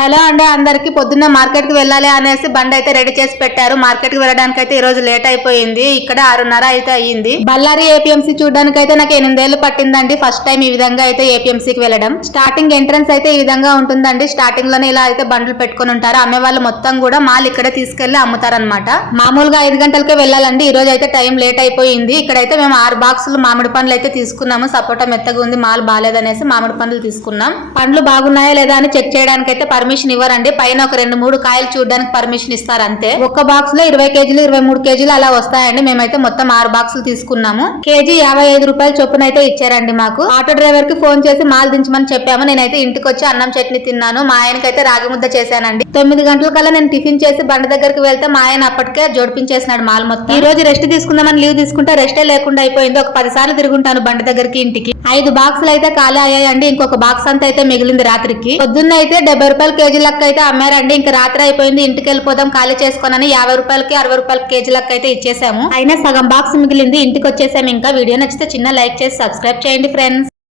Hello అండి అందరికి పొద్దున్న మార్కెట్కి వెళ్ళాలి అనేసి బండి అయితే రెడీ చేసి పెట్టారు. మార్కెట్కి వెళ్ళడానికి అయితే ఈ రోజు లేట్ అయిపోయింది. ఇక్కడ ఆరున్నర అయితే అయ్యింది. బళ్ళారి ఏపీఎంసీ చూడడానికి అయితే నాకు ఎనిమిదేళ్ళు పట్టిందండి. ఫస్ట్ టైం ఈ విధంగా అయితే ఏపీఎంసీ కి వెళ్ళడం. స్టార్టింగ్ ఎంట్రన్స్ అయితే ఈ విధంగా ఉంటుందండి. స్టార్టింగ్లోనే ఇలా అయితే బండ్లు పెట్టుకొని ఉంటారు. అమ్మే వాళ్ళు మొత్తం కూడా మాల్ ఇక్కడే తీసుకెళ్ళి అమ్ముతారనమాట మామూలుగా ఐదు గంటలకే వెళ్ళాలండి. ఈ రోజు అయితే టైం లేట్ అయిపోయింది. ఇక్కడైతే మేము ఆరు బాక్సులు మామిడి పండ్లు అయితే తీసుకున్నాము. సపోటా మెత్తగా ఉంది మాల్ బాగాలేదనేసి మామిడి పండ్లు తీసుకున్నాం. పండ్లు బాగున్నాయా లేదా అని చెక్ చేయడానికి అయితే పర్మిషన్ పర్మిషన్ ఇవ్వరండి. పైన ఒక రెండు మూడు కాయలు చూడడానికి పర్మిషన్ ఇస్తారు అంతే ఒక్క బాక్స్లో ఇరవై కేజీలు ఇరవై మూడు కేజీలు అలా వస్తాయండి. మేమైతే మొత్తం ఆరు బాక్సులు తీసుకున్నాము. కేజీ యాభై ఐదు రూపాయలు చొప్పున అయితే ఇచ్చారండి మాకు. ఆటో డ్రైవర్కి ఫోన్ చేసి మాల్ దించమని చెప్పాము. నేనైతే ఇంటికి వచ్చి అన్నం చట్నీ తిన్నాను. మా ఆయనకైతే రాగి ముద్ద చేశానండి. తొమ్మిది గంటల కల్లా నేను టిఫిన్ చేసి బండి దగ్గరికి వెళ్తే మా ఆయన అప్పటికే జోడిపించేసినాడు మాల్ మొత్తం. ఈ రోజు రెస్ట్ తీసుకుందామని లీవ్ తీసుకుంటే రెస్టే లేకుండా అయిపోయింది. ఒక పది సార్లు తిరుగుంటాను బండి దగ్గరికి ఇంటికి. ఐదు బాక్సులు అయితే ఖాళీ అయ్యాయండి. ఇంకొక బాక్స్ అంతా అయితే మిగిలింది రాత్రికి. పొద్దున్న అయితే డెబ్బై రూపాయలు కేజీ లెక్క అయితే అమ్మారండి. ఇంకా రాత్రి అయిపోయింది. ఇంటికి వెళ్ళిపోదాం ఖాళీ చేసుకోనని యాభై రూపాయలకి అరవై రూపాయలకి కేజీ లెక్క అయితే ఇచ్చేసాము. అయినా సగం బాక్స్ మిగిలింది. ఇంటికి వచ్చేసాము ఇంకా వీడియో నచ్చితే చిన్న లైక్ చేసి సబ్స్క్రైబ్ చేయండి ఫ్రెండ్స్.